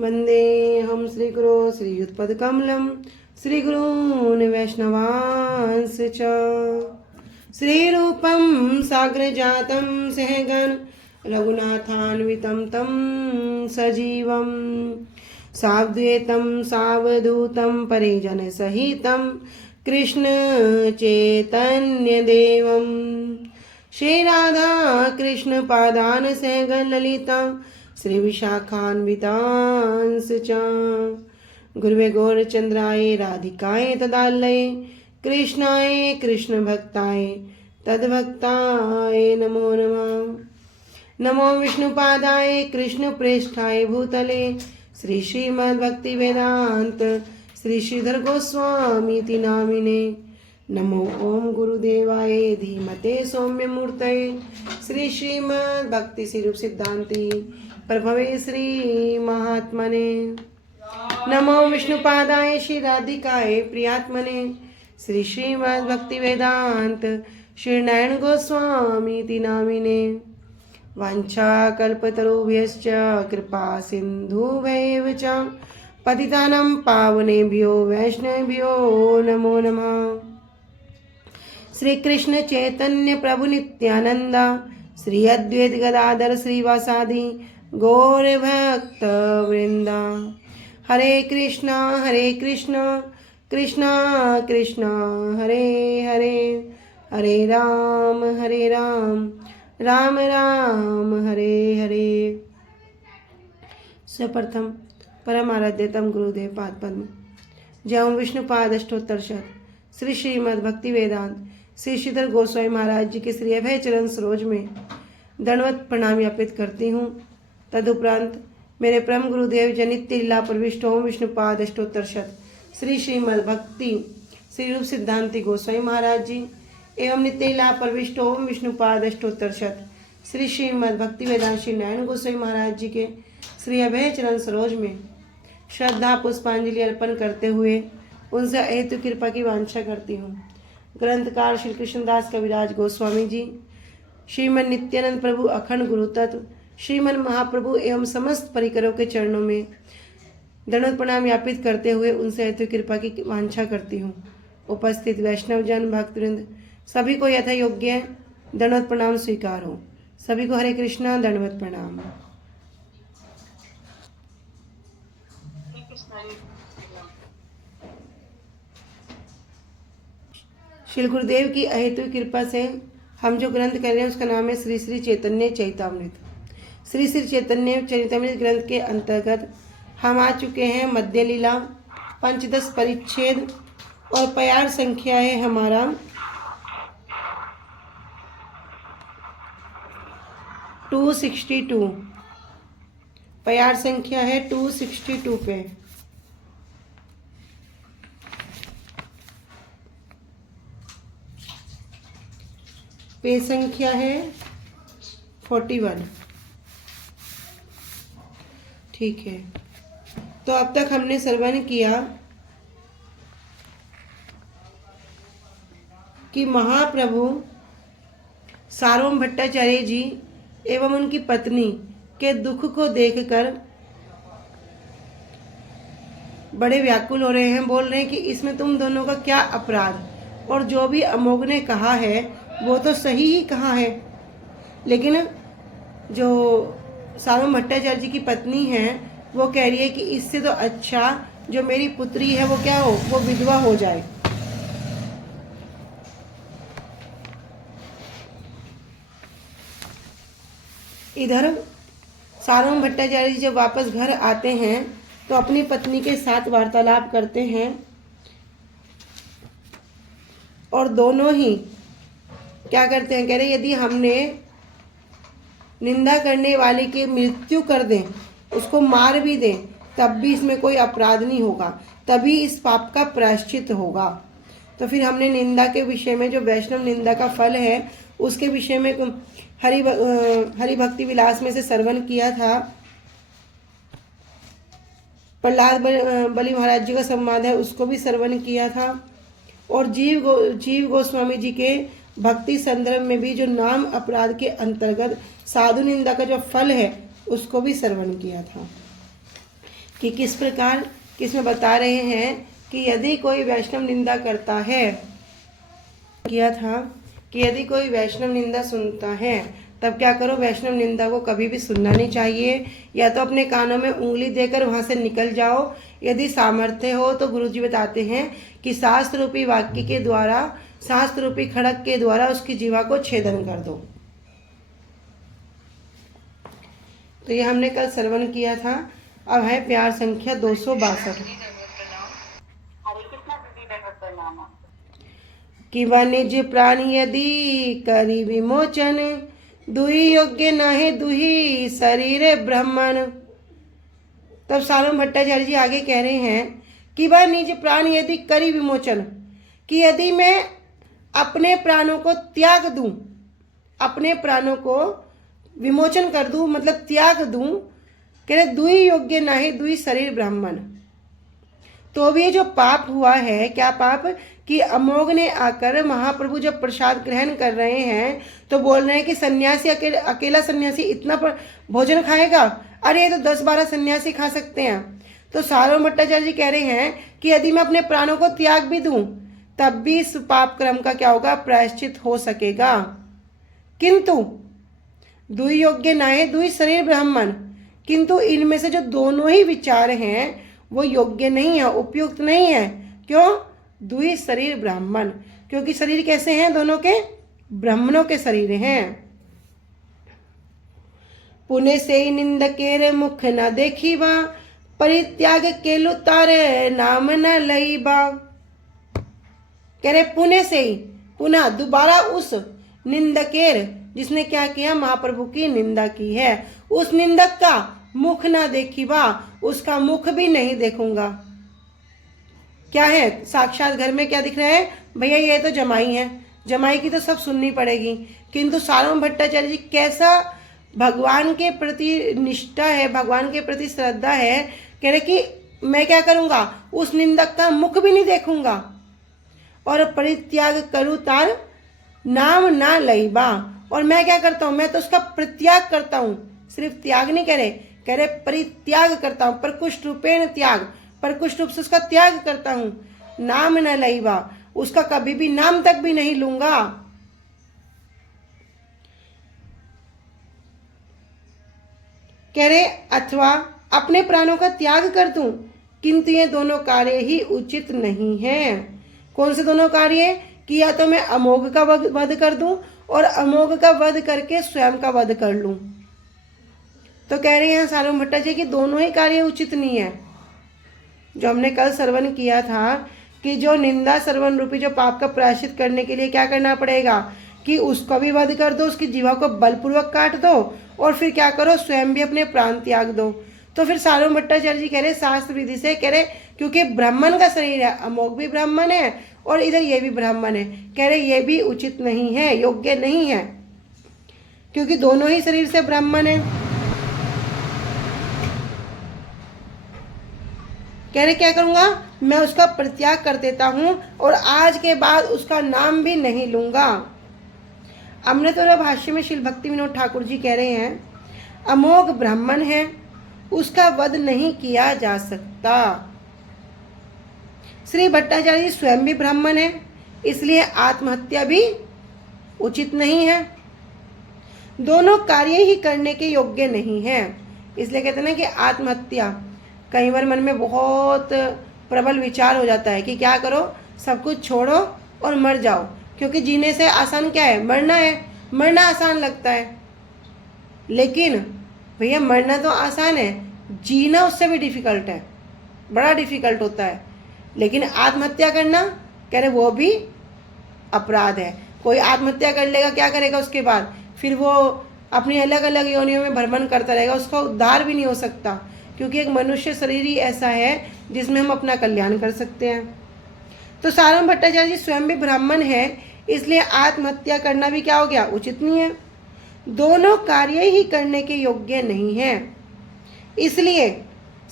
वन्देऽहं श्रीगुरो श्रीयुतपदकमलं श्रीगुरून् वैष्णवांश्च च श्रीरूपं साग्रजातं सहगण रघुनाथान्वितं तं सजीवं सावद्वैतं सावधूतं परिजनसहितं कृष्णचैतन्यदेवं श्रीराधा कृष्णपादान् सहगण ललिता श्री विशाखान्वितांस च गुरुवे गौरचंद्राय राधिकाय तदालये कृष्णाय कृष्ण भक्ताय तद्भक्ताय नमो नमः। नमो विष्णुपादाय कृष्ण प्रेष्ठाय भूतले श्री श्रीमद्भक्ति वेदांत श्री श्रीधर गोस्वामीति नामिने। नमो ओम गुरुदेवाय धीमते सौम्य मूर्तये श्री श्रीमद्भक्ति स्वरूप सिद्धांति प्रभवे श्री महात्मने। नमो विष्णुपादाय श्री राधिकाय प्रियात्मने श्री श्रीमद्भक्ति वेदांत श्री नारायण गोस्वामीति नामिने। वाञ्छाकल्पतरुभ्यश्च कृपा सिन्धुभ्यैव च पतितानां पावनेभ्यो वैष्णवेभ्यो नमो नमः। श्री कृष्ण चैतन्य प्रभु नित्यानंद श्री अद्वैत गदाधर श्रीवासादि गौर भक्त वृंदा। हरे कृष्णा कृष्णा कृष्णा हरे हरे हरे राम राम राम हरे हरे। सर्वप्रथम परम आराध्यतम गुरुदेव पाद पद्म जय ओम विष्णुपाद अष्टोत्तर शत श्री श्रीमद् भक्ति वेदांत श्री श्रीधर गोस्वामी महाराज जी के श्री अभय चरण सरोज में दंडवत प्रणाम ज्ञापित करती हूँ। तदुपरांत मेरे परम गुरुदेव जनित्य लीला प्रविष्ट ओम विष्णुपाद अष्टोत्तर शत श्री श्रीमद् भक्ति श्री रूप सिद्धांति गोस्वामी महाराज जी एवं नित्य लीला प्रविष्ट ओम विष्णुपाद अष्टोत्तर शत श्री श्रीमद् भक्ति वेदांत श्री नारायण गोस्वामी महाराज जी के श्री अभय चरण सरोज में श्रद्धा पुष्पांजलि अर्पण करते हुए उनसे अहेतु कृपा की वांछा करती हूँ। ग्रंथकार श्री कृष्णदास कविराज गोस्वामी जी, श्रीमन नित्यानंद प्रभु अखंड गुरु तत्व, श्रीमन महाप्रभु एवं समस्त परिकरों के चरणों में दंडवत प्रणाम ज्ञापित करते हुए उनसे हेतु कृपा की वांछा करती हूँ। उपस्थित वैष्णव जन भक्तवृंद सभी को यथा योग्य दंडवत प्रणाम स्वीकार हो। सभी को हरे कृष्णा दंडवत प्रणाम। श्री गुरुदेव की अहेतु कृपा से हम जो ग्रंथ कर रहे हैं उसका नाम है श्री श्री चैतन्य चरितामृत। श्री श्री चैतन्य चरितामृत ग्रंथ के अंतर्गत हम आ चुके हैं मध्य लीला पंचदश परिच्छेद और प्यार संख्या है हमारा 262। प्यार संख्या है 262 पे। पेज संख्या है 41। ठीक है, तो अब तक हमने श्रवण किया कि महाप्रभु सार्वभौम भट्टाचार्य जी एवं उनकी पत्नी के दुख को देखकर बड़े व्याकुल हो रहे हैं। बोल रहे हैं कि इसमें तुम दोनों का क्या अपराध, और जो भी अमोघ ने कहा है वो तो सही ही कहा है, लेकिन जो सार्वभौम भट्टाचार्य जी की पत्नी है वो कह रही है कि इससे तो अच्छा जो मेरी पुत्री है वो क्या हो, वो विधवा हो जाए। इधर सार्वभौम भट्टाचार्य जी जब वापस घर आते हैं तो अपनी पत्नी के साथ वार्तालाप करते हैं और दोनों ही क्या करते हैं, कह रहे यदि हमने निंदा करने वाले की मृत्यु कर दें, उसको मार भी दें, तब भी इसमें कोई अपराध नहीं होगा, तभी इस पाप का प्रायश्चित होगा। तो फिर हमने निंदा के विषय में जो वैष्णव निंदा का फल है उसके विषय में हरि भक्ति विलास में से श्रवण किया था। प्रहलाद बलि महाराज जी का संवाद है उसको भी श्रवण किया था, और जीव गोस्वामी जी के भक्ति संदर्भ में भी जो नाम अपराध के अंतर्गत साधु निंदा का जो फल है उसको भी श्रवण किया था। कि किस प्रकार किसमें बता रहे हैं कि यदि कोई वैष्णव निंदा करता है, किया था कि यदि कोई वैष्णव निंदा सुनता है तब क्या करो, वैष्णव निंदा को कभी भी सुनना नहीं चाहिए, या तो अपने कानों में उंगली देकर वहां से निकल जाओ। यदि सामर्थ्य हो तो गुरुजी बताते हैं कि शास्त्र रूपी वाक्य के द्वारा, शास्त्र रूपी खड़क के द्वारा उसकी जीवा को छेदन कर दो। तो ये हमने कल श्रवण किया था। अब है प्यार संख्या 262। कि निज प्राण यदि करी विमोचन, दुही योग्य नहे दुही शरीर ब्रह्मण। तब सालों भट्टाचार्य जी आगे कह रहे हैं कि वह निज प्राण यदि करी विमोचन, कि यदि मैं अपने प्राणों को त्याग दूं, अपने प्राणों को विमोचन कर दूं, मतलब त्याग दूं, कह रहे दुई योग्य नहे दुई शरीर ब्राह्मण। तो भी ये जो पाप हुआ है, क्या पाप, कि अमोघ ने आकर महाप्रभु जब प्रसाद ग्रहण कर रहे हैं तो बोल रहे हैं कि सन्यासी अकेला सन्यासी इतना भोजन खाएगा, अरे ये तो 10-12 सन्यासी खा सकते हैं। तो सारों भट्टाचार्य जी कह रहे हैं कि यदि मैं अपने प्राणों को त्याग भी दूं तब भी इस पाप क्रम का क्या होगा, प्रायश्चित हो सकेगा। किंतु दुई योग्य नाये दुई शरीर ब्राह्मण, किंतु इनमें से जो दोनों ही विचार हैं वो योग्य नहीं है, उपयुक्त नहीं है। क्यों? दुई शरीर ब्राह्मण, क्योंकि शरीर कैसे हैं दोनों के, ब्राह्मणों के शरीर हैं। पुण्य से ही निंदकेर मुख न देखीबा, परित्याग केलु तारे नाम न लईबा। कह रहे पुण्य से ही, पुनः दोबारा उस निंदकेर जिसने क्या किया, महाप्रभु की निंदा की है, उस निंदक का मुख ना देखीबा, उसका मुख भी नहीं देखूंगा। क्या है, साक्षात घर में क्या दिख रहा है, भैया ये तो जमाई है, जमाई की तो सब सुननी पड़ेगी। किंतु सारों भट्टाचार्य जी कैसा भगवान के प्रति निष्ठा है, भगवान के प्रति श्रद्धा है, कह रहे कि मैं क्या करूंगा, उस निंदक का मुख भी नहीं देखूंगा, और परित्याग करूँ तार नाम ना लईबा, और मैं क्या करता हूं, मैं तो उसका परित्याग करता हूं, सिर्फ त्याग नहीं कह रहे परित्याग करता हूं, प्रकुष्ठ रूपेण त्याग, प्रकुष्ठ रूप से उसका त्याग करता हूं। नाम न लईबा, उसका कभी भी नाम तक भी नहीं लूंगा। कह रहे अथवा अपने प्राणों का त्याग कर दूं, किंतु ये दोनों कार्य ही उचित नहीं है। कौन से दोनों कार्य, कि या तो मैं अमोघ का वध कर दूं और अमोघ का वध करके स्वयं का वध कर लूं। तो कह रहे हैं सारों भट्टाचार्य कि दोनों ही कार्य उचित नहीं है। जो हमने कल श्रवण किया था कि जो निंदा श्रवण रूपी जो पाप का प्रायश्चित करने के लिए क्या करना पड़ेगा, कि उसको भी वध कर दो, उसकी जीवा को बलपूर्वक काट दो, और फिर क्या करो, स्वयं भी अपने प्राण त्याग दो। तो फिर सारों भट्टाचार्य जी कह रहे शास्त्र विधि से, कह रहे क्योंकि ब्राह्मण का शरीर है, अमोघ भी ब्राह्मण है और इधर ये भी ब्राह्मण है, कह रहे ये भी उचित नहीं है, योग्य नहीं है, क्योंकि दोनों ही शरीर से ब्राह्मण है। कह रहे क्या करूंगा, मैं उसका परित्याग कर देता हूं और आज के बाद उसका नाम भी नहीं लूंगा। अमृतोरा भाष्य में श्री भक्ति विनोद ठाकुर जी कह रहे हैं, अमोघ ब्राह्मण है, उसका वध नहीं किया जा सकता। श्री भट्टाचार्य जी स्वयं भी ब्राह्मण है, इसलिए आत्महत्या भी उचित नहीं है। दोनों कार्य ही करने के योग्य नहीं है, इसलिए कहते हैं ना कि आत्महत्या, कई बार मन में बहुत प्रबल विचार हो जाता है कि क्या करो, सब कुछ छोड़ो और मर जाओ, क्योंकि जीने से आसान क्या है, मरना है। मरना आसान लगता है, लेकिन भैया मरना तो आसान है, जीना उससे भी डिफिकल्ट है, बड़ा डिफिकल्ट होता है। लेकिन आत्महत्या करना, कह रहे वो भी अपराध है। कोई आत्महत्या कर लेगा, क्या करेगा उसके बाद, फिर वो अपनी अलग अलग योनियों में भ्रमण करता रहेगा, उसका उद्धार भी नहीं हो सकता, क्योंकि एक मनुष्य शरीर ही ऐसा है जिसमें हम अपना कल्याण कर सकते हैं। तो सारों भट्टाचार्य जी स्वयं भी ब्राह्मण है, इसलिए आत्महत्या करना भी क्या हो गया, उचित नहीं है। दोनों कार्य ही करने के योग्य नहीं है, इसलिए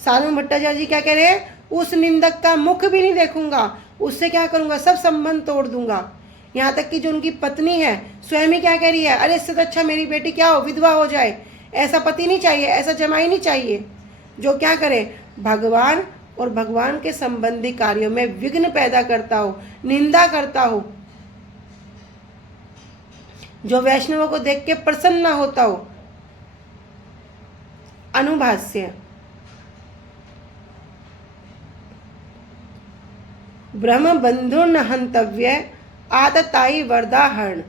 सारों भट्टाचार्य जी क्या कह रहे हैं, उस निंदक का मुख भी नहीं देखूंगा, उससे क्या करूंगा, सब संबंध तोड़ दूंगा। यहाँ तक कि जो उनकी पत्नी है स्वयं ही क्या कह रही है, अरे इससे तो अच्छा मेरी बेटी क्या हो, विधवा हो जाए, ऐसा पति नहीं चाहिए, ऐसा जमाई नहीं चाहिए जो क्या करे, भगवान और भगवान के संबंधी कार्यों में विघ्न पैदा करता हो, निंदा करता हो, जो वैष्णवों को देख के प्रसन्न ना होता हो। अनुभाष्य। ब्रह्म बंधु न हंतव्य आतताई वरदाहरण।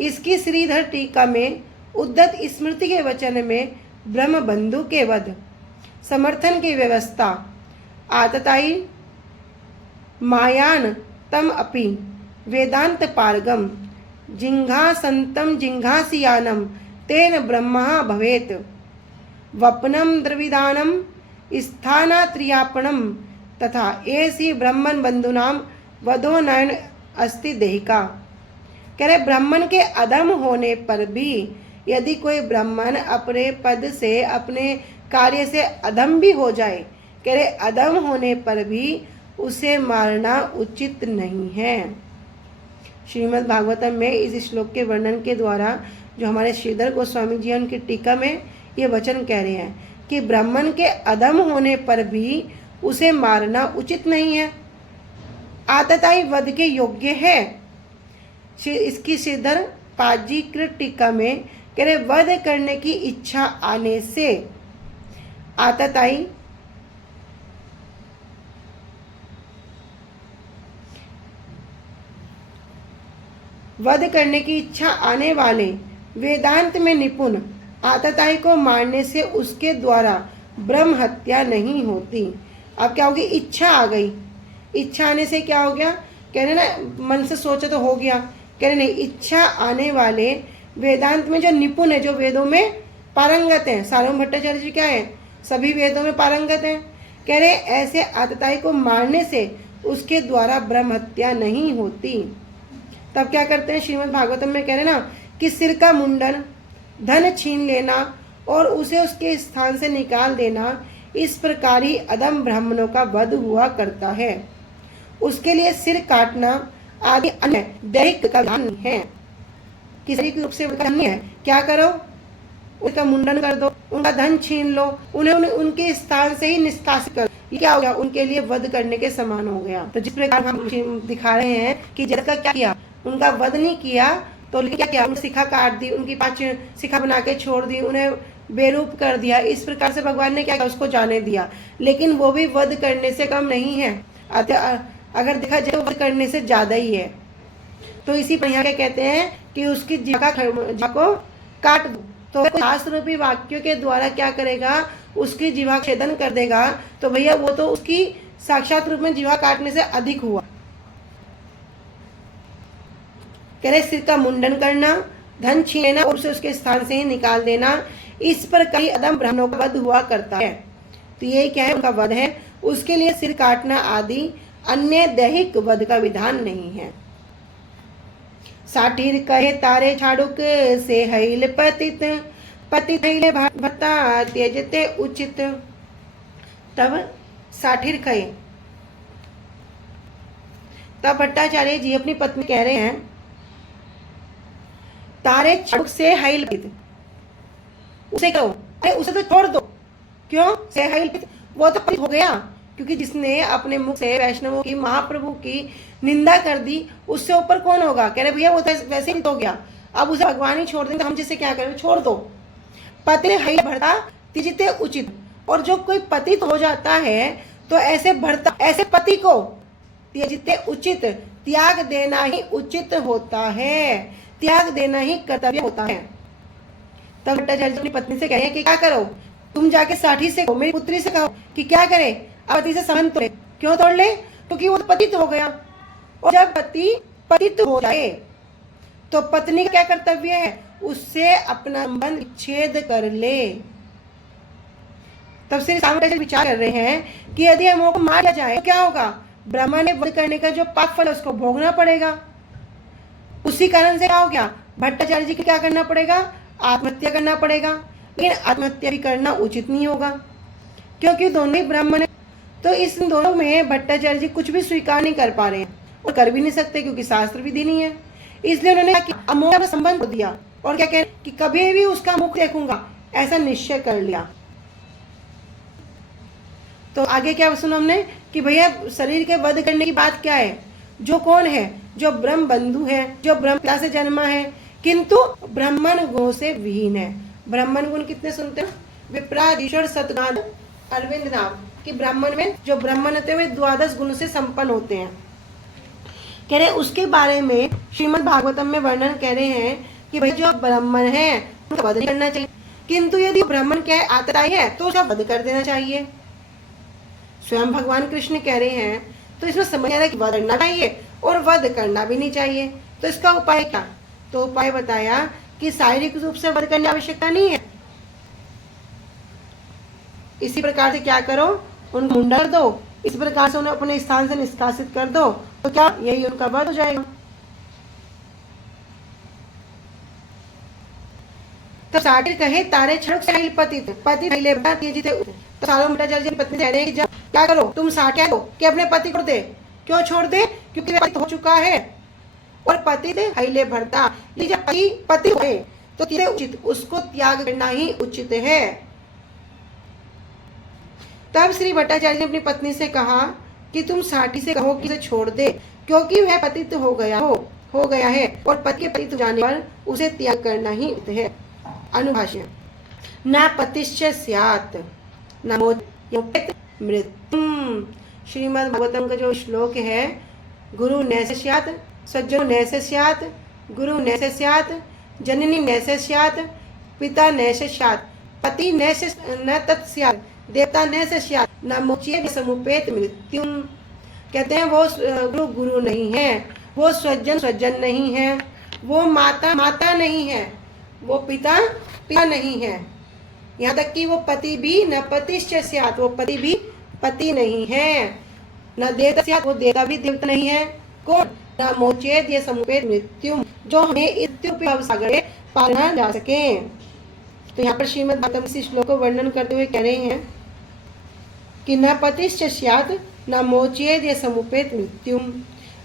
इसकी श्रीधर टीका में उद्धत स्मृति के वचन में ब्रह्म बंधु के वध, समर्थन की व्यवस्था, आतताई मायान तम अपि वेदांत पारगम जिंघासंतम जिंघासियानम तेन ब्रह्मा भवेत, वपनम द्रविदानम स्थानात्रियापणम तथा ऐसी ब्राह्मण बंधुनाम वधो नयन अस्ति देहिका। कह रहे ब्राह्मण के अधम होने पर भी यदि कोई ब्राह्मण अपने पद से, अपने कार्य से अधम भी हो जाए, कह रहे अधम होने पर भी उसे मारना उचित नहीं है। श्रीमद् भागवतम में इस श्लोक के वर्णन के द्वारा जो हमारे श्रीधर गोस्वामी जी उनकी टीका में ये वचन कह रहे हैं कि ब्राह्मण के अधम होने पर भी उसे मारना उचित नहीं है, आतताई वध के योग्य है। इसकी श्रीधर पाजी कृत टीका में कह रहे वध करने की इच्छा आने से, आतताई वध करने की इच्छा आने वाले वेदांत में निपुण आतताई को मारने से उसके द्वारा ब्रह्म हत्या नहीं होती। अब क्या होगी, इच्छा आ गई, इच्छा आने से क्या हो गया, कह रहे ना मन से सोचा तो हो गया, कह रहे नहीं, इच्छा आने वाले वेदांत में जो निपुण है, जो वेदों में पारंगत हैं, सार्वभौम भट्टाचार्य जी क्या है, सभी वेदों में पारंगत हैं, कह रहे ऐसे आतताई को मारने से उसके द्वारा ब्रह्म हत्या नहीं होती। तब क्या करते हैं, श्रीमद् भागवतम में कह रहे ना कि सिर का मुंडन, धन छीन लेना और उसे उसके स्थान से निकाल देना, इस प्रकार ही अधम ब्राह्मणों का वध हुआ करता है। उसके लिए सिर काटना आदि अन्य दैहिक का विधान है, किसी रूप से नहीं है। क्या करो, उनका मुंडन कर दो, उनका धन छीन लो, उन्हें उनके स्थान से ही निष्कासित कर, ये क्या हो गया, उनके लिए वध करने के समान हो गया। तो जिस प्रकार हम दिखा रहे हैं कि जगत का क्या किया, उनका वध नहीं किया तो क्या किया, उनकी शिखा काट दी, उनकी 5 शिखा बना के छोड़ दी, उन्हें बेरूप कर दिया। इस प्रकार से भगवान ने क्या किया, उसको जाने दिया, लेकिन वो भी वध करने से कम नहीं है, अगर देखा जाए तो वध करने से ज्यादा ही है। तो इसी पर यहाँ क्या कहते हैं कि उसकी जिह्वा को काट दो, तो शास्त्र रूपी वाक्यों के द्वारा क्या करेगा, उसकी जिह्वा छेदन कर देगा, तो भैया वो तो उसकी साक्षात रूप में जिह्वा काटने से अधिक हुआ। कह रहे सिर का मुंडन करना, धन छीनना और उसे उसके स्थान से ही निकाल देना, इस पर कई अधम ब्राह्मणों का वध हुआ करता है। तो ये क्या है, उनका वध है, उसके लिए सिर काटना आदि अन्य दैहिक वध का विधान नहीं है। साठीर कहे तारे छाड़ुक से हैल पतित, पतित हैले भत्ता त्यजते उचित। तब साठीर कहे, तब भट्टाचार्य जी अपनी पत्नी कह रहे हैं, तारे छाड़ुक से हैल पतित, उसे कहो, अरे उसे तो छोड़ दो, क्यों, से हैल पतित, वो तो पतित हो गया, क्योंकि जिसने अपने मुख से वैष्णवों की, महाप्रभु की निंदा कर दी, उससे ऊपर कौन होगा। कह रहे भैया वो तो वैसे ही तो गया, अब उसे भगवान ही छोड़ देंगे, तो हम जिससे क्या करें, छोड़ दो। पति हैल भरता त्यजते उचित, और जो कोई पतित हो जाता है तो ऐसे भरता, ऐसे पति को त्यजते उचित, त्याग देना ही उचित होता है, त्याग देना ही कर्तव्य होता है। तब भट्टाचार्य अपनी पत्नी से कहे कि क्या करो, तुम जाके साठी से कहो, मेरी पुत्री से कहो कि क्या करे, पति से संबंध तोड़े। क्यों तोड़ ले, क्योंकि वो पतित हो गया, और जब पति पतित हो जाए तो पत्नी का क्या कर्तव्य है, उससे अपना संबंध विच्छेद कर ले। तब श्री सामने विचार कर रहे हैं कि यदि हम को मार दिया जाए तो क्या होगा, ब्रह्मा ने वध करने का जो पाप फल उसको भोगना पड़ेगा। उसी कारण से क्या हो गया, भट्टाचार्य जी को क्या करना पड़ेगा, आत्महत्या करना पड़ेगा। लेकिन आत्महत्या भी करना उचित नहीं होगा, क्योंकि दोनों ही ब्राह्मण है। तो इस दोनों में भट्टाचार्य जी कुछ भी स्वीकार नहीं कर पा रहे हैं और कर भी नहीं सकते, क्योंकि शास्त्र विधि नहीं है। इसलिए उन्होंने अमोघ संबंध दिया और क्या कह रहे कि कभी भी उसका मुख देखूंगा, ऐसा निश्चय कर लिया। तो आगे क्या सुना हमने कि भैया शरीर के वध करने की बात क्या है, जो कौन है, जो ब्रह्म बंधु है, जो ब्रह्म पिता से जन्मा है, किंतु ब्राह्मण गुणों से विहीन है। ब्राह्मण गुण कितने सुनते हैं, विप्राधीश्वर सतगान अरविंद नाम कि ब्राह्मण में जो ब्राह्मण होते हैं वे 12 गुण से संपन्न होते हैं। कह रहे उसके बारे में श्रीमद् भागवतम में वर्णन कह रहे हैं कि भाई जो ब्राह्मण है उनका वध करना चाहिए, किंतु यदि ब्राह्मण क्या है आतताई है तो उसका वध कर देना चाहिए। स्वयं भगवान कृष्ण कह रहे हैं, तो इसमें समझ आ रहा है कि वध करना चाहिए और वध करना भी नहीं चाहिए। तो इसका उपाय क्या, तो उपाय बताया कि शारीरिक रूप से वध करने की आवश्यकता नहीं है, इसी प्रकार से क्या करो, उनको मुंडन कर दो, इस प्रकार से उन्हें अपने स्थान से निष्कासित कर दो, तो क्या यही उनका वध हो जाएगा। तो साटिर कहे तारे छड़क से पतित पति ले बताती जीते तो सालों भट्टाचार्य जी पत्नी कह रहे हैं कि क्या करो तुम साटिया दो कि अपने पति को दे, क्यों छोड़ दे, क्योंकि पति हो चुका है और पति दे हईले भरता, ये जब पति हुए तो किसे उचित, उसको त्याग करना ही उचित है। तब श्री भट्टाचार्य ने अपनी पत्नी से कहा कि तुम साटी से कहो कि इसे छोड़ दे, क्योंकि वह पतित हो गया है और पति के पतित जाने पर उसे त्याग करना ही उचित है। अनुभाष्य न पतिश्च स्यात् न मोचेत् मृत्युम्। श्रीमद् भागवतम का जो श्लोक है, गुरु नैसे स्यात्, सज्जनो नैसे स्यात्, गुरु नैसे स्यात्, जननी नैसे स्यात्, पिता नैसे स्यात्, पति नैसे न तत् स्यात्, देवता नैसे स्यात्, न मोचेत् समुपेत मृत्युम्। कहते हैं वो गुरु नहीं है, वो स्वजन नहीं है, वो माता नहीं है, वो पिता नहीं है, यहाँ तक कि वो पति भी न पतिश्च स्यात्, वो पति भी पति नहीं है, न देवता स्यात्, वो देवता भी देवता नहीं है, कौन, न मोचेत् ये समुपेत मृत्युम, जो हमें इस भवसागर में पार न जा सके। तो यहाँ पर श्रीमद् भागवतम इस श्लोक को वर्णन करते हुए कह रहे हैं कि न पतिश्च स्यात् न मोचेत् ये समुपेत मृत्युम,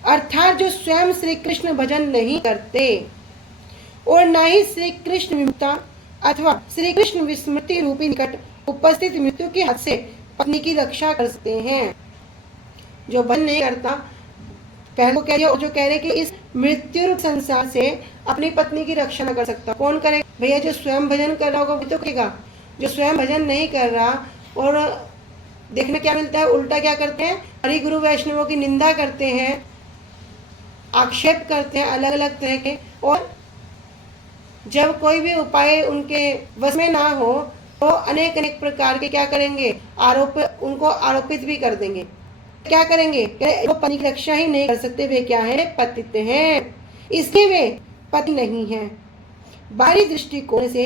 अर्थात जो स्वयं श्री कृष्ण भजन नहीं करते और न ही श्री कृष्ण विमुक्ता अथवा श्री कृष्ण विस्मृति रूपी निकट उपस्थित मृत्यु के हाथ से पत्नी की रक्षा कर सकते हैं। जो भजन नहीं करता, पहले कह रहे जो कह रहे कि इस मृत्यु रूप संसार से अपनी पत्नी की रक्षा न कर सकता, कौन करे भैया, जो स्वयं भजन कर रहा होगा वो तो करेगा, जो स्वयं भजन नहीं कर रहा और देखने क्या मिलता है, उल्टा क्या करते हैं, हरि गुरु वैष्णवों की निंदा करते हैं, आक्षेप करते हैं अलग अलग तरह के, और जब कोई भी उपाय उनके वश में ना हो तो अनेक प्रकार के क्या करेंगे, उनको आरोपित भी कर देंगे। क्या करेंगे, वो पति की रक्षा ही नहीं कर सकते, वे क्या है, पतित हैं, इसलिए वे पति नहीं हैं। बाहरी दृष्टिकोण से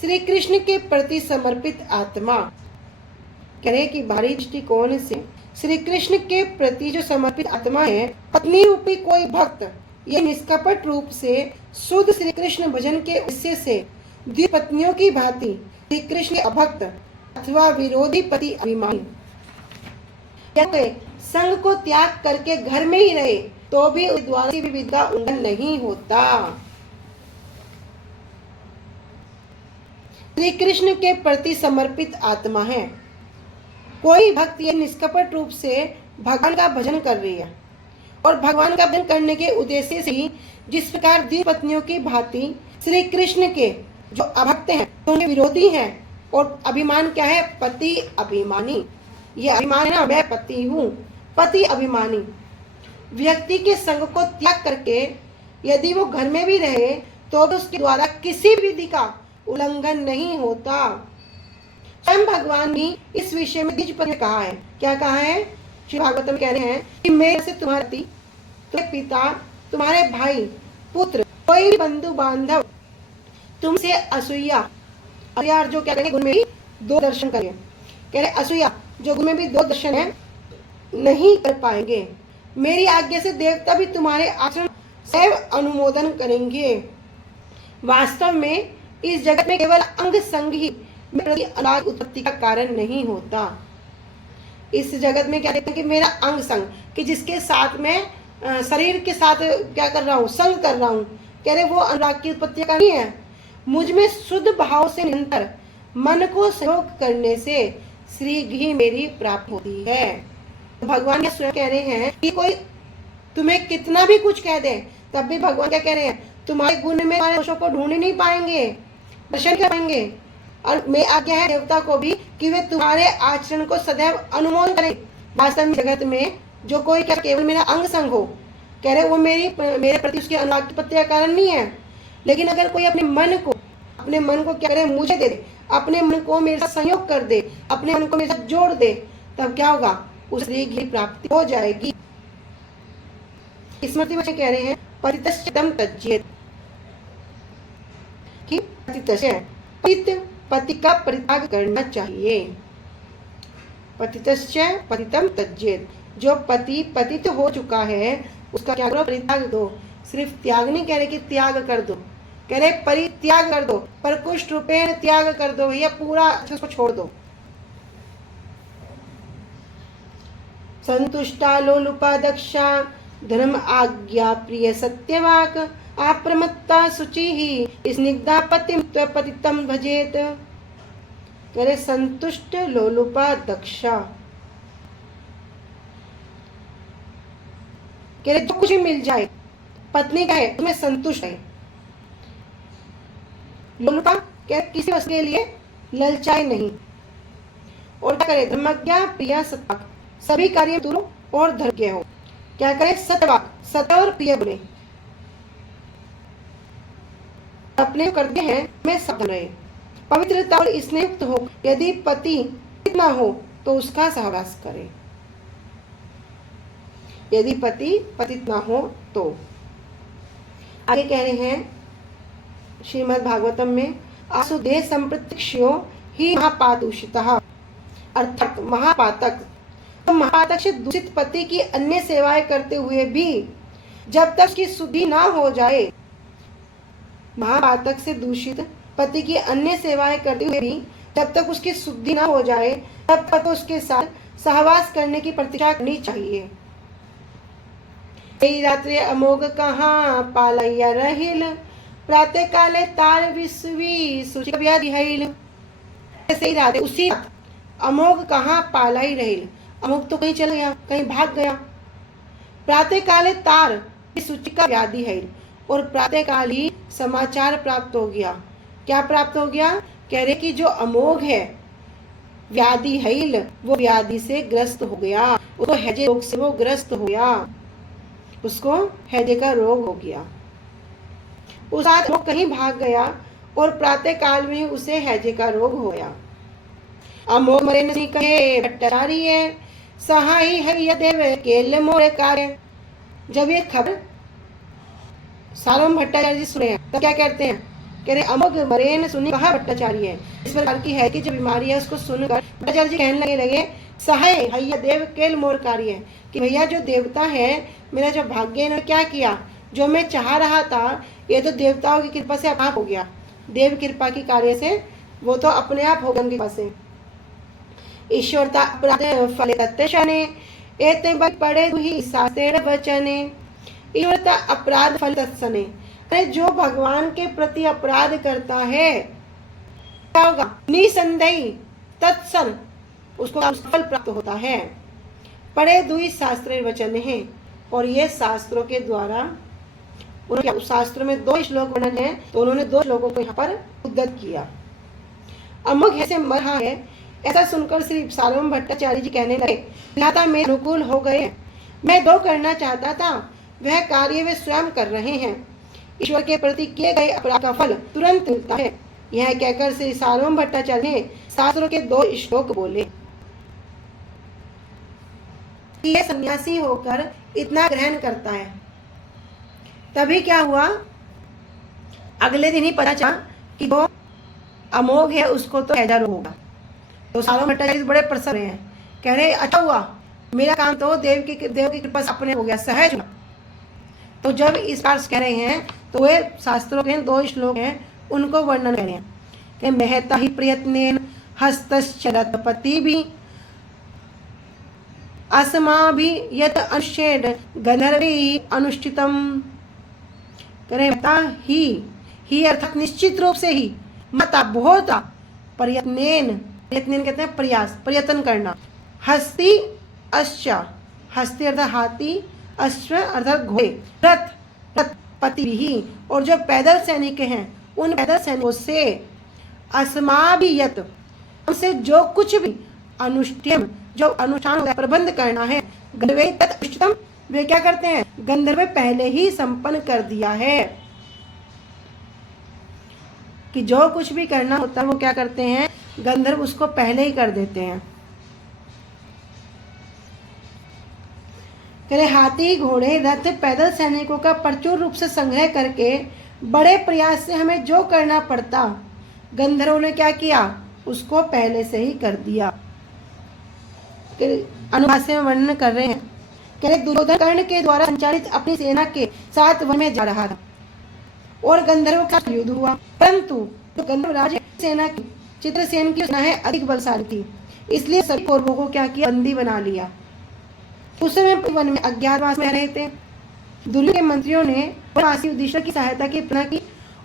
श्री कृष्ण के प्रति समर्पित आत्मा, कह रहे कि बाहरी दृष्टिकोण से श्री कृष्ण के प्रति जो समर्पित आत्मा है, पत्नी रूपी कोई भक्त, ये निष्कपट रूप से शुद्ध श्री कृष्ण भजन के उद्देश्य से द्विपत्नियों की भांति श्री कृष्ण अभक्त अथवा विरोधी पति अभिमानी संग को त्याग करके घर में ही रहे तो भी उस द्वारा की विधि का उल्लंघन नहीं होता। श्री कृष्ण के प्रति समर्पित आत्मा है, कोई भक्त ये निष्कपट रूप से भगवान का भजन कर रही है और भगवान का भजन करने के उद्देश्य से ही जिस प्रकार द्विपत्नियों की भांति श्री कृष्ण के जो अभक्त हैं, उनके विरोधी हैं, और अभिमान क्या है, पति अभिमानी, ये अभिमान है ना, मैं पति हूँ, पति अभिमानी व्यक्ति के संग को त्याग करके यदि वो घर में भी रहे तो उसके द्वारा किसी विधि का उल्लंघन नहीं होता। स्वयं भगवान ने इस विषय में द्विज पद में कहा है, क्या कहा है, श्री भागवतम कह रहे हैं कि मेरे से तुम्हारे पति, तुम्हारे पिता, तुम्हारे भाई, पुत्र, कोई बंधु बांधव तुमसे असूया, जो क्या करेंगे, गुण में भी दो दर्शन करेंगे, कह रहे असूया जो गुण में भी दो दर्शन है नहीं कर पाएंगे। मेरी आज्ञा से देवता भी तुम्हारे आचरण सैव अनुमोदन करेंगे। वास्तव में इस जगत में केवल अंग संग ही मेरी अनुराग उत्पत्ति का कारण नहीं होता। इस जगत में क्या कहते हैं कि मेरा अंग संग, कि जिसके साथ में शरीर के साथ क्या कर रहा हूँ, संग कर रहा हूँ, कह रहे वो अनुराग की उत्पत्ति का नहीं है। मुझ में शुद्ध भाव से निरंतर मन को सहयोग करने से श्री घी मेरी प्राप्त होती है। तो भगवान ये स्वयं कह रहे हैं कि कोई तुम्हें कितना भी कुछ कह दे, तब भी भगवान क्या कह रहे हैं, तुम्हारे गुण में तुम्हारे दोषों को ढूंढ नहीं पाएंगे, दर्शन कर पाएंगे। और मैं आज्ञा है देवता को भी कि वे तुम्हारे आचरण को सदैव अनुमोदन करें। वास्तव में जगत में जो कोई क्या केवल मेरा अंग संग हो, कह रहे वो मेरे प्रति उसके अनुराग की पत्ति का कारण नहीं है। लेकिन अगर कोई अपने मन को क्या करे, मुझे दे दे, अपने मन को मेरे साथ संयोग कर दे, अपने मन को मेरे साथ जोड़ दे, तब क्या होगा, उस श्री घी प्राप्ति हो जाएगी। स्मृति वचन कह रहे हैं पतितश्चितम त्यज्येत, कि पति का परित्याग करना चाहिए। पतितश्च पतितम त्यज्येत, जो पति पतित हो चुका है उसका क्या करो, परित्याग दो। सिर्फ त्याग नहीं कह रहे कि त्याग कर दो, कह रहे परित्याग कर दो, पर कुछ रूपेण त्याग कर दो भैया, पूरा उसको छोड़ दो। संतुष्टा लोलुपा दक्षा धर्म आज्ञा प्रिय सत्यवाक अप्रमत्ता शुचि ही स्निग्धा पतितम भजेत। करे संतुष्ट लोलुपा दक्षा, करे जो कुछ भी मिल जाए, पत्नी का है तुम्हें संतुष्ट है। लोलुपा क्या, किसी वस्तु के लिए ललचाए नहीं। और क्या करे, धर्मज्ञा प्रिय सत्यवाक, सभी कार्य दूरो और धर्म हो। क्या करे, सत्यवाक, सत्य और प्रिय बोले, अपने करते हैं मैं सब रहे। पवित्रता और स्नेह युक्त हो, यदि पति ना हो तो उसका सहवास करे। यदि पति पतित ना हो तो आगे कह रहे हैं श्रीमद् भागवतम में, आसुदेह संप्रत्यक्षो ही महापादूषितः, अर्थात महापातक, तो महापातक से दूषित पति की अन्य सेवाएं करते हुए भी जब तक उसकी शुद्धि ना हो जाए, महापातक से दूषित पति की अन्य सेवाएं करते हुए भी जब तक उसकी शुद्धि ना हो जाए, तब तक उसके साथ सहवास करने की प्रतीक्षा करनी चाहिए। रात्रि अमोघ कहाँ पालैया रहिल, प्रातः काले तार विश्वी सूचि व्याधिहैल। ऐसे ही रात उसी अमोघ कहाँ पालाई रहिल, अमोघ तो कहीं चला गया, कहीं भाग गया। प्रातः काले तार सूचिका व्याधि है, और प्रातः काल ही समाचार प्राप्त हो गया। क्या प्राप्त हो गया, कह रहे कि जो अमोघ है व्याधि है, वो व्याधि से ग्रस्त हो गया, उसको हैजे रोग से वो ग्रस्त हो गया, उसको हैजे का रोग हो गया। उस रात वो कहीं भाग गया और प्रातः काल में उसे हैजे का रोग हो गया। अमोघ मरे नहीं कहे भट्टाचारी है, सहाय है यदेव केल मोरे कार्य। जब ये खबर सार्वभौम भट्टाचार्य जी सुने तो क्या कहते हैं, कह रहे अमोघ मरे ने सुनी, कहा भट्टाचार्य है। इस प्रकार की है कि जो बीमारी है उसको सुनकर भट्टाचार्य जी कहने लगे सहाय हैया देव केल मोर कार्य है, कि भैया जो देवता है, मेरा जो भाग्य है, क्या किया, जो मैं चाह रहा था ये तो देवताओं की कृपा से आप हो गया, देव कृपा की कार्य से वो तो अपने आप होगा उनकी कृपा से। ईश्वरता अपराध फले तत्शने एते पड़े दुहि शास्त्रेण वचने। ईश्वरता अपराध फल तत्सने, अरे जो भगवान के प्रति अपराध करता है क्या होगा, निसंदेही तत्सन उसको फल प्राप्त होता है। पढ़े दुई शास्त्र वचन है, और ये शास्त्रों के द्वारा, उन्होंने शास्त्रों में 2 श्लोक वर्णन है, तो उन्होंने 2 श्लोकों को यहाँ पर उद्धत किया। अमोघ ऐसे मरा है, ऐसा सुनकर श्री सार्वभौम भट्टाचार्य जी कहने लगे, विधाता मेरे अनुकूल हो गए, मैं जो करना चाहता था वह कार्य वे स्वयं कर रहे हैं। ईश्वर के प्रति किए गए अपराध का फल तुरंत मिलता है। यह कहकर श्री सार्वभौम भट्टाचार्य ने शास्त्रों के 2 श्लोक बोले। ये सन्यासी होकर इतना ग्रहण करता है, तभी क्या हुआ, अगले दिन ही पता चला कि वो अमोघ है, उसको तो हैजा रोग होगा। तो सार्वभौम भट्टाचार्य बड़े प्रसन्न हैं, कह रहे अच्छा हुआ, मेरा काम तो देव की कृपा से अपने हो गया, सहज हुआ। तो जब इस बार कह रहे हैं तो वे शास्त्रों के 2 श्लोक हैं, उनको वर्णन कर रहे हैं कि महता ही प्रयत्नेन हस्तश्चरत पति भी अस्मा भी यत अनुच्छेद गंधर्वी अनुष्ठितम। करे महता ही अर्थात निश्चित रूप से ही, मता बहुत प्रयत्नेन प्रयत्न कहते हैं प्रयास, प्रयत्न करना। हस्ती अश्व, हस्ती अर्थात हाथी, अश्व अर्थात घोड़े, रथ रथ पति ही, और जो पैदल सैनिक हैं उन पैदल सैनिकों से अस्माभियत, हमसे जो कुछ भी अनुष्ठेय, जो अनुष्ठान होता है, प्रबंध करना है, गंधर्वे तत्पुरुषोत्तम, वे क्या करते हैं, गंधर्व पहले ही संपन्न कर दिया है। कि जो कुछ भी करना होता है वो क्या करते हैं, गंधर्व उसको पहले ही कर देते हैं। करे हाथी, घोड़े, रथ, पैदल सैनिकों का प्रचुर रूप से संग्रह करके बड़े प्रयास से हमें जो करना पड़ता, गंधर्वों ने क्या किया, उसको पहले से ही कर दिया। अनुभाष्य में वर्णन कर रहे हैं, कह रहे दुर्योधन कर्ण के द्वारा संचालित अपनी सेना के साथ वन में जा रहा था और गंधर्वों का युद्ध हुआ, परंतु जो गंधर्व राज सेना की चित्रसेन की सेना है अधिक बलशाली थी, इसलिए सभी कौरवों को क्या किया, बंदी बना लिया। उस समय वन में अज्ञातवास में रहे थे। दुर्योधन के मंत्रियों ने वनवासी युधिष्ठिर की सहायता की प्रार्थना की।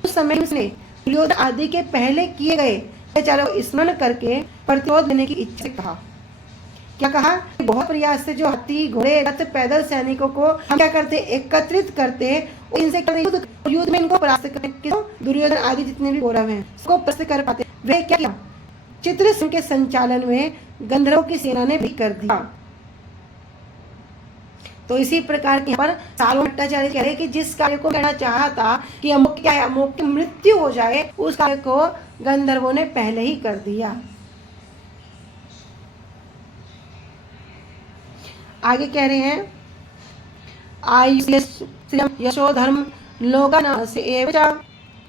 उस समय उसने दुर्योधन आदि के पहले किए गए विचारों स्मरण करके प्रतिरोध देने की इच्छा से कहा। क्या कहा, बहुत प्रयास से जो हाथी, घोड़े, रथ, पैदल सैनिकों को हम क्या करते, एकत्रित करते, इनसे युद्ध में इनको परास्त करते, दुर्योधन आदि जितने भी कौरव हैं उसको परास्त कर पाते, वे क्या किया, चित्रसेन के संचालन में गंधर्वों की सेना ने भी कर दिया। तो इसी प्रकार के यहाँ पर सार्वभौम भट्टाचार्य कह रहे कि जिस कार्य को करना चाहा था कि अमुक क्या है, अमुक की मृत्यु हो जाए, उस कार्य को गंधर्वों ने पहले ही कर दिया। आगे कह रहे हैं, आयु यशो धर्म लोकानास्य एव च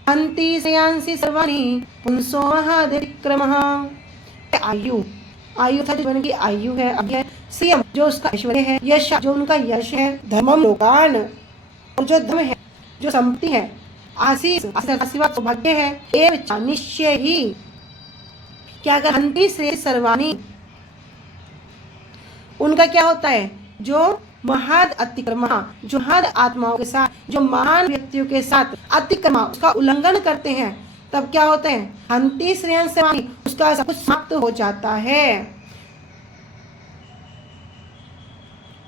हन्ति श्रेयांसि सर्वाणि पुंसो महादिक्रमः। आयु, आयु था जीवन की आयु है, अब है सीएम जो उसका ऐश्वर्य है, यश जो उनका यश है, धर्मम लोकान और जो धर्म है, जो संपत्ति है, आशीष सौभाग्य है, एवं निश्चय ही क्या कर, हन्ति श्रेय सर्वाणि, उनका क्या होता है, जो महाद अतिक्रम, जो हद आत्माओं के साथ, जो महान व्यक्तियों के साथ अतिक्रम उसका उल्लंघन करते हैं, तब क्या होते हैं, हन्ति श्रेयं सर्वाणि, उसका सब कुछ समाप्त हो जाता है।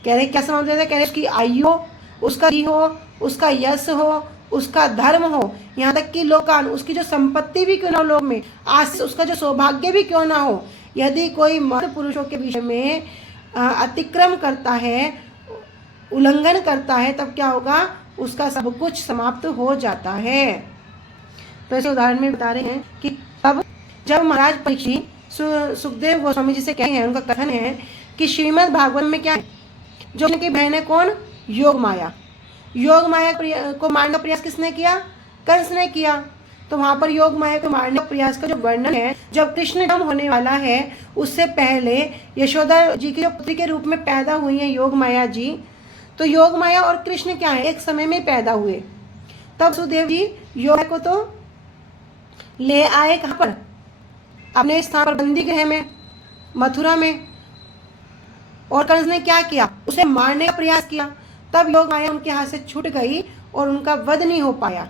कह रहे क्या समाप्त होता है, कह रहे उसकी आयु, उसका हो, उसका यश हो, उसका धर्म हो, यहाँ तक कि लोकान, उसकी जो संपत्ति भी क्यों ना हो लोक में, आशीष, उसका जो सौभाग्य भी क्यों ना हो, यदि कोई मर्द पुरुषों के विषय में अतिक्रम करता है, उल्लंघन करता है, तब क्या होगा, उसका सब कुछ समाप्त हो जाता है। तो ऐसे उदाहरण में बता रहे हैं कि तब जब महाराज परीक्षित सुखदेव गोस्वामी जी से कहे हैं, उनका कथन है कि श्रीमद् भागवत में क्या है, जो उनकी बहन है कौन, योग माया, योग माया को मारने का प्रयास किसने किया, कंस ने किया। तो वहां पर योग माया को मारने का प्रयास का जो वर्णन है, जब कृष्ण जन्म होने वाला है उससे पहले यशोदा जी की जो पुत्री के रूप में पैदा हुई है योग माया जी, तो योग माया और कृष्ण क्या है, एक समय में पैदा हुए। तब सुदेव जी योग को तो ले आए कहाँ पर, अपने स्थान पर बंदी गृह में, मथुरा में, और कंस ने क्या किया, उसे मारने का प्रयास किया। तब योग माया उनके हाथ से छूट गई और उनका वध नहीं हो पाया।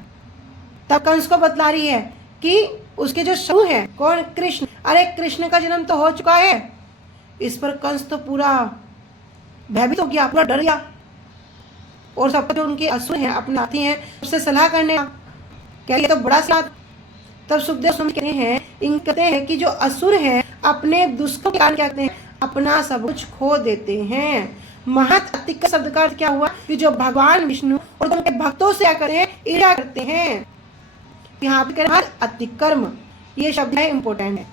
तब कंस को बतला रही है कि उसके जो शत्रु हैं कौन, कृष्ण, अरे कृष्ण का जन्म तो हो चुका है। इस पर कंस तो पूरा भयभीत हो गया, पूरा डर गया, और सब जो उनके असुर हैं, अपने साथी हैं, उससे सलाह करने का, क्या ये तो बड़ा साथ। तब सुखदेव स्वामी कहते हैं कि जो असुर हैं अपने दुष्कर्म के कारण क्या कहते हैं, अपना सब कुछ खो देते हैं। महत अतिक्रम शब्द का अर्थ क्या हुआ, कि जो भगवान विष्णु और उनके भक्तों से क्या करते हैं, ईर्ष्या करते हैं। यहाँ पे कह रहे अतिक्रम, ये शब्द है इम्पोर्टेंट है।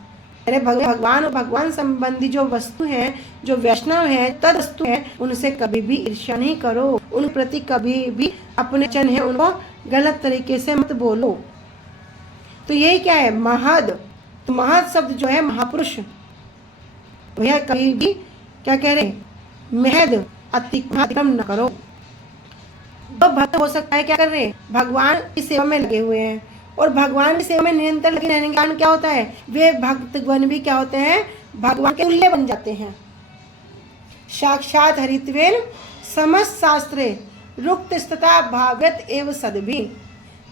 अरे भगवान और भगवान संबंधी जो वस्तु हैं, जो वैष्णव है, तद वस्तु है, उनसे कभी भी ईर्ष्या नहीं करो, उन प्रति कभी भी अपने वचन है उनको गलत तरीके से मत बोलो। तो यही क्या है, महद। तो महद शब्द जो है महापुरुष, भैया कभी भी क्या कह रहे, महद अतिक्रम न करो। तो भक्त हो सकता है क्या कर रहे हैं, भगवान की सेवा में लगे हुए हैं, और भगवान की सेवा में निरंतर लगे रहने के कारण क्या होता है, वे भक्तगण भी क्या होते हैं, भगवान के तुल्य बन जाते हैं। साक्षात हरित्वेन समस्त शास्त्रे रुक्तस्तथा भागवत एव सद्भि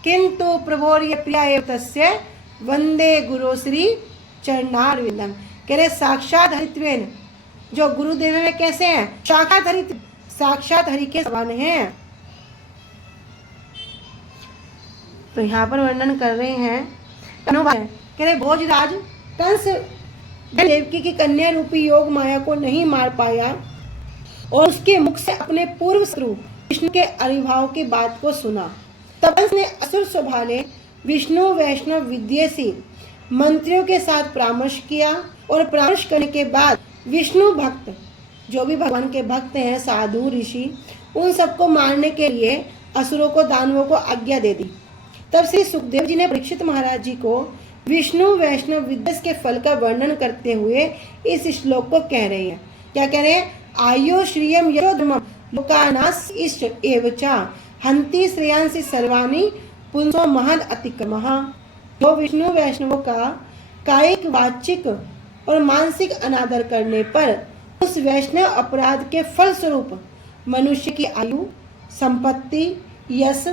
किंतु प्रभोर्य प्रिया एव तस्य वंदे गुरु श्री चरणारविंदम। कह रहे साक्षात हरित्वेन, जो गुरुदेव में कैसे हैं, साक्षात हरित, साक्षात हरि के समान हैं। तो यहाँ पर वर्णन कर रहे हैं, कह रहे भोजराज कंस देवकी की कन्या रूपी योग माया को नहीं मार पाया और उसके मुख से अपने पूर्व शत्रु विष्णु के आविर्भाव की बात को सुना। तब कंस ने असुर स्वभाले विष्णु वैष्णव विद्वेषी मंत्रियों के साथ परामर्श किया और परामर्श करने के बाद विष्णु भक्त, जो भी भगवान के भक्त हैं, साधु ऋषि, उन सबको मारने के लिए असुरों को, दानवों को आज्ञा दे दी। तब श्री सुखदेव जी ने परीक्षित महाराज जी को विष्णु वैष्णव विद्वेष के फल का वर्णन करते हुए इस श्लोक को कह रहे हैं। क्या कह रहे हैं? आयु श्रियम यशो धर्मम लोकानास इष्ट एवचा हंति श्रेयांसि सर्वाणि पुंसो महद अतिक्रमः। जो विष्णु वैष्णवों का कायिक, वाचिक और मानसिक अनादर करने पर उस वैष्णव अपराध के फल स्वरूप मनुष्य की आयु, संपत्ति, यश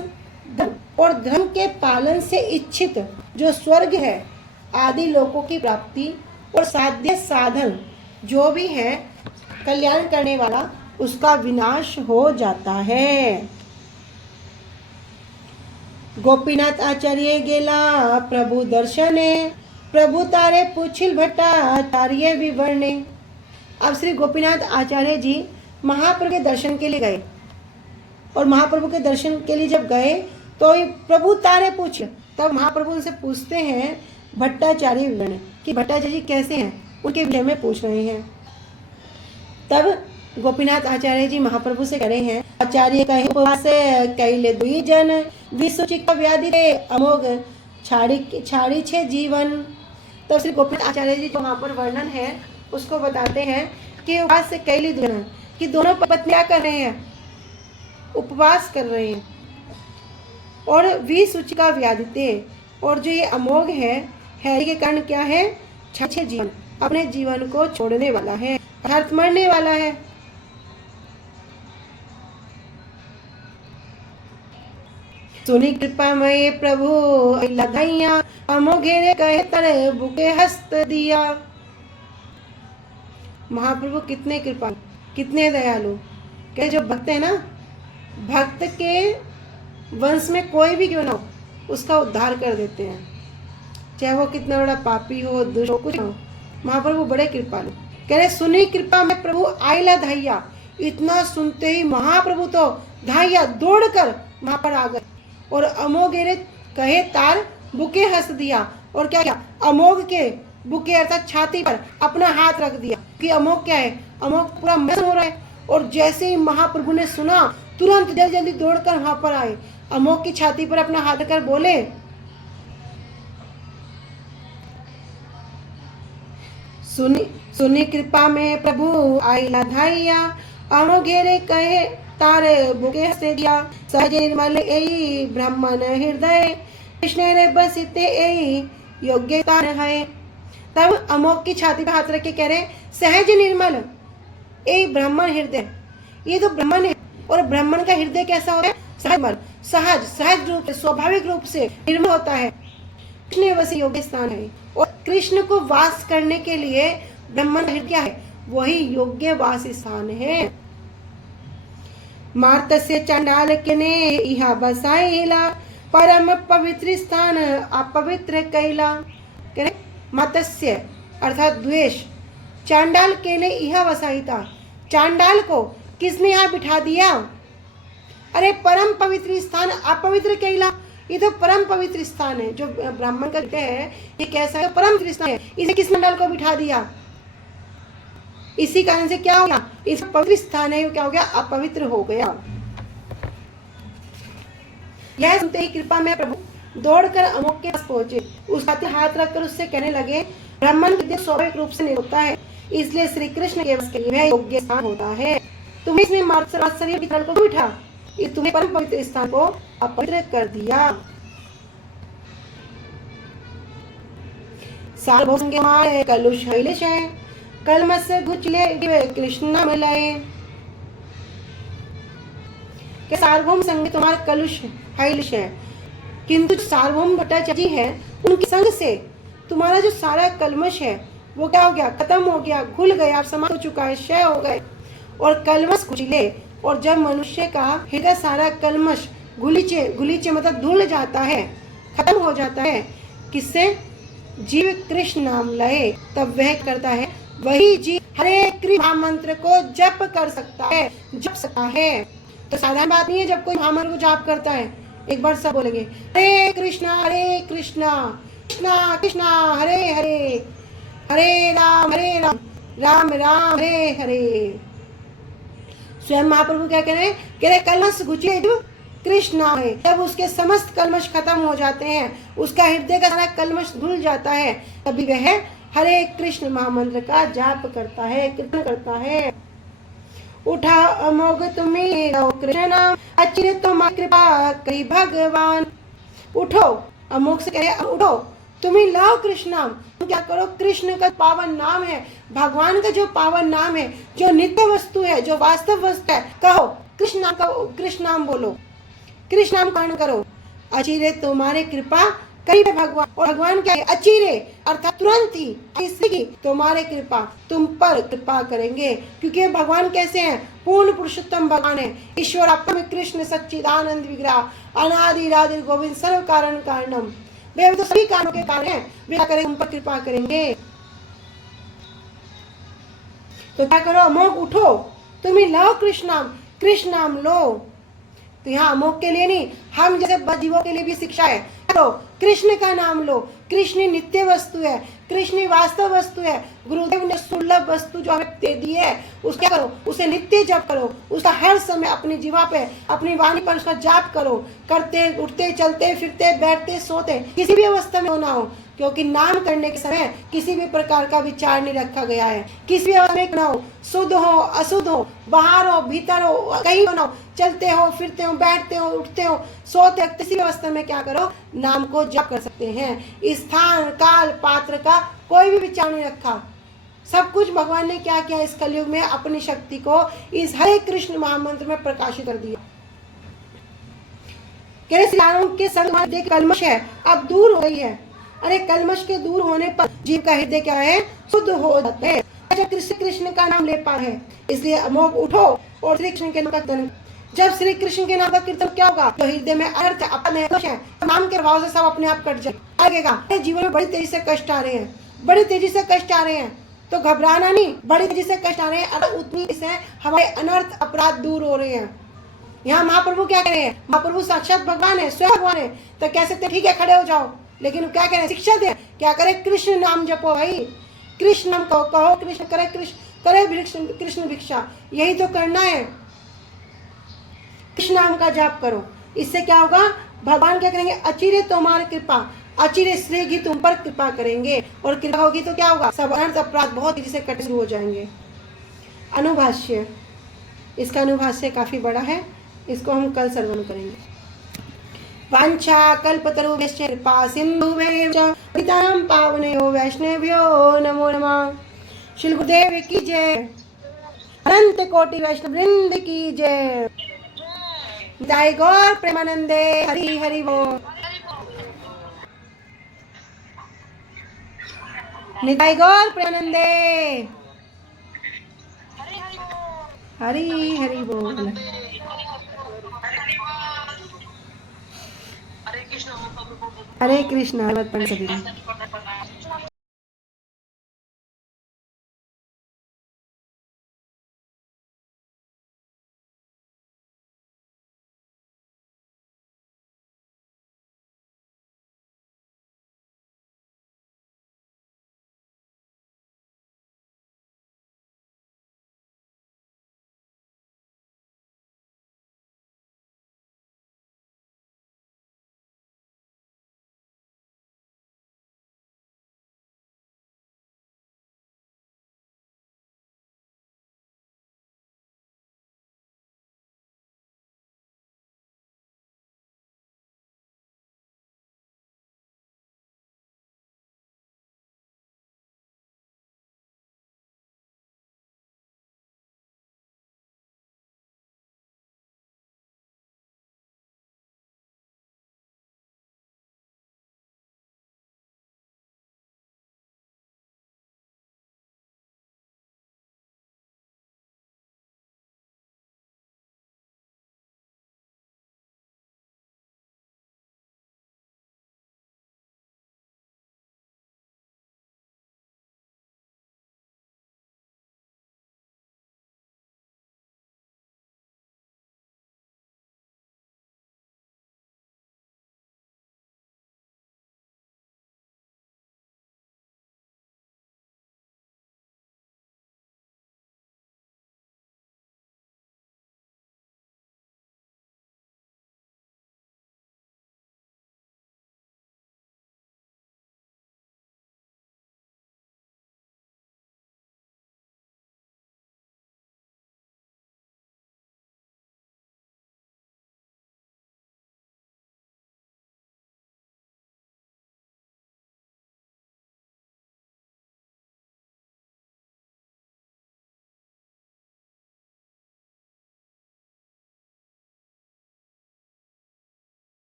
और धर्म के पालन से इच्छित जो स्वर्ग है आदि लोकों की प्राप्ति और साध्य साधन जो भी है कल्याण करने वाला, उसका विनाश हो जाता है। गोपीनाथ आचार्य गेला प्रभु दर्शने, प्रभु तारे पूछिल भट्टाचार्य विवरणे। अब श्री गोपीनाथ आचार्य जी महाप्रभु के दर्शन के लिए गए और महाप्रभु के दर्शन के लिए जब गए तो प्रभु तारे पूछ, तब महाप्रभु उनसे पूछते हैं भट्टाचार्य विवरण कि भट्टाचार्य जी कैसे हैं, उनके विषय में पूछ रहे हैं। तब गोपीनाथ आचार्य जी महाप्रभु से कह रहे हैं, आचार्य कहे उपवास कैले दुई जन विसुचिक व्याधि रे अमोघ छाड़ी छे जीवन। तब श्री गोपीनाथ आचार्य जी जो वहाँ पर वर्णन है उसको बताते हैं कि उपवास से कैली दुई, कि दोनों पत्नियां कर रहे हैं, उपवास कर रहे हैं, और विसूचिका व्याधि थे, और जो ये अमोघ है के कारण क्या है, छे जीवन, अपने जीवन को छोड़ने वाला है, अर्थात मरने वाला है। सुनी कृपा मय प्रभु लधैया, अमोघे रे कहे तरे बुके हस्त दिया। महाप्रभु कितने कृपा, कितने दयालु, के जो भक्त है ना, भक्त के वंश में कोई भी क्यों ना हो उसका उद्धार कर देते हैं, चाहे वो कितना बड़ा पापी हो, दुष्ट हो, कुछ हो। महाप्रभु बड़े कृपालु। कह रहे सुनी कृपा में प्रभु आइला धाइया। इतना सुनते ही महाप्रभु तो धाइया दौड़कर वहां पर आ गए और अमोघे कहे तार बुके हंस दिया। और क्या किया, अमोघ के बुके अर्थात छाती पर अपना हाथ रख दिया कि अमोघ क्या है, अमोघ पूरा मस्त हो रहा है। और जैसे ही महाप्रभु ने सुना तुरंत जल्दी जल्दी दौड़कर वहां पर आए, अमोघ की छाती पर अपना हाथ रखकर बोले, सुनी कृपा में प्रभु आइला धाइया, अमोघे रे कहे तारे बुके हंसे दिया। सहज निर्मल एई ब्राह्मण हृदय, कृष्ण रे बसिते एई योग्य तार है। तब अमोघ की छाती पर हाथ रख के कह रहे सहज निर्मल ए ब्राह्मण हृदय। ये तो ब्राह्मण है और ब्राह्मण का हृदय कैसा होता है, सहज सहज रूप से, स्वाभाविक रूप से निर्मल होता है। कृष्ण वसी योग्य स्थान है और कृष्ण को वास करने के लिए ब्राह्मण हृदय है, वही योग्य वास स्थान है। मार्त से चंडाल के ने इहा बसाइला, परम पवित्र स्थान अपवित्र कैला। मत्स्य अर्थात द्वेष, चांडाल के लिए यह वसाइता, चांडाल को किसने यहाँ बिठा दिया? अरे परम पवित्र स्थान अपवित्र कैला, ये तो परम पवित्र स्थान है जो ब्राह्मण का है, ये कैसा है, परम पवित्र स्थान है, इसे किस चांडाल को बिठा दिया? इसी कारण से क्या हो गया, इस पवित्र स्थान है क्या हो गया, अपवित्र हो गया। यह सुनते ही कृपा में प्रभु दौड़कर अमोघ के पास पहुंचे, उसके हाथ रखकर उससे कहने लगे, ब्राह्मण विद्या स्वाभाविक रूप से नहीं होता है, इसलिए श्री कृष्ण के वश के लिए योग्य स्थान होता है। तुम्हें इसमें मात्सर्य वितरण को बिठा, तुम्हें परम पवित्र स्थान को अपवित्र कर दिया। सार्वभौम के मारे कलुष हैलिश है, कलमस से गुचले कृष्ण मिलाए। के सार्वभौम संग तुम्हारा कलुष हैलिश है, किंतु सार्वभौम भट्टाचार्य जी है, उनके संग से तुम्हारा जो सारा कलमश है वो क्या हो गया, खत्म हो गया, घुल गया, समाप्त हो चुका है, क्षय हो गए। और कलमश घुले, और जब मनुष्य का हृदय सारा कलमश घुलीचे मतलब धुल जाता है, खत्म हो जाता है, किससे, जीव कृष्ण नाम लए, तब वह करता है, वही जीव हरे कृष्ण महामंत्र को जप कर सकता है, जप सकता है। तो साधारण बात नहीं है जब कोई महामंत्र को जाप करता है। एक बार सब बोलेंगे, हरे कृष्णा कृष्णा कृष्णा हरे हरे, हरे राम राम राम हरे हरे। स्वयं महाप्रभु क्या कह रहे हैं, कह रहे कलमश घुचे जो कृष्ण नाम है, जब उसके समस्त कलमश खत्म हो जाते हैं, उसका हृदय का सारा कलमश धुल जाता है, तभी वह हरे कृष्ण महामंत्र का जाप करता है, कीर्तन करता है। उठा अमोघ तुम्हें कृष्ण नाम, अचिर तुम कृपा करी भगवान। उठो, अमोघ से कहे उठो, तुम्हें लाओ कृष्ण नाम। तुम क्या करो, कृष्ण का पावन नाम है, भगवान का जो पावन नाम है, जो नित्य वस्तु है, जो वास्तव वस्तु है, कहो कृष्ण नाम, कहो कृष्ण नाम, बोलो कृष्ण नाम गान करो। अचिरे तुम्हारे कृपा करीब भगवान, और भगवान क्या है, अचिरे अर्थात तुरंत ही, इसलिए तुम्हारे कृपा, तुम पर कृपा करेंगे, क्योंकि भगवान कैसे हैं, पूर्ण पुरुषोत्तम भगवान है, ईश्वर अपने कृष्ण सच्चिदानंद विग्रह, अनादि राधि गोविंद सर्व कारण कारणम, वे तो सभी कारणों के कारण है, वे क्या करेंगे, उन पर कृपा करेंगे। तो क्या करो, अमोघ उठो, तुम्हें लाओ कृष्ण नाम लो। तो यहाँ अमोघ के लिए नहीं, हम जैसे जीवों के लिए भी शिक्षा है, तो कृष्ण का नाम लो। कृष्ण नित्य वस्तु है, कृष्ण वास्तव वस्तु है, गुरुदेव ने सुलभ वस्तु जो हमें दे दी है, उसका करो, उसे नित्य जप करो, उसका हर समय अपनी जीवा पे, अपनी वाणी पर उसका जाप करो, करते उठते चलते फिरते बैठते सोते, किसी भी अवस्था में होना हो, क्योंकि नाम करने के समय किसी भी प्रकार का विचार नहीं रखा गया है। किसी भी अवस्था में हो, शुद्ध हो अशुद्ध हो, बाहर हो भीतर हो, कहीं हो ना, चलते हो फिरते हो, बैठते हो उठते हो सोते, किसी भी अवस्था में क्या करो, नाम को जप कर सकते हैं। स्थान काल पात्र का कोई भी विचार नहीं रखा, सब कुछ भगवान ने क्या किया, इस कलयुग में अपनी शक्ति को इस हरे कृष्ण महामंत्र में प्रकाशित कर दिया। के संग देख कलमश है अब दूर हो गई है। अरे कलमश के दूर होने पर जीव का हृदय क्या है, शुद्ध हो जाता है, कृष्ण का नाम ले पा है। इसलिए अमोघ उठो और श्री कृष्ण के नाम का कीर्तन। जब श्री कृष्ण के नाम का कीर्तन क्या होगा, तो हृदय में अर्थ अपने नाम के प्रभाव से सब अपने आप कट जाएगा। जीवन में बड़ी तेजी से कष्ट आ रहे हैं, बड़ी तेजी से कष्ट आ रहे हैं, तो घबराना नहीं, बड़ी तेजी से कष्ट आ रहे हैं, उतनी से हमारे अनर्थ अपराध दूर हो रहे हैं। यहाँ महाप्रभु क्या कह रहे हैं, महाप्रभु साक्षात भगवान है, स्वयं भगवान है, तो कह सकते ठीक है खड़े हो जाओ, लेकिन क्या कह रहे हैं, शिक्षा दे, क्या करे, कृष्ण नाम जपो भाई, कृष्ण नाम कहो कृष्ण करे, कृष्ण भिक्षा, यही तो करना है, कृष्ण नाम का जाप करो। इससे क्या होगा, भगवान क्या करेंगे, अचिरे तुम्हारी कृपा, अचिरे श्रेय तुम पर कृपा करेंगे, और कृपा होगी तो क्या होगा, सब अनर्थ अपराध बहुत तेजी से कट शुरू हो जाएंगे। अनुभाष्य, इसका अनुभाष्य काफी बड़ा है, इसको हम कल श्रवण करेंगे। वांछा कल्पतरुभ्यश्च कृपा सिन्धुभ्यश्च पतितानां पावनयो वैष्णवेभ्यो नमो नमः। श्री गुरुदेव की जय, अनंत कोटि वैष्णव वृंद की जय। जय गौर प्रेमानंदे, हरि हरि बोल। निताय गौर प्रेमानंदे, हरि हरि बोल। हरे कृष्ण, हरे कृष्ण, सभी।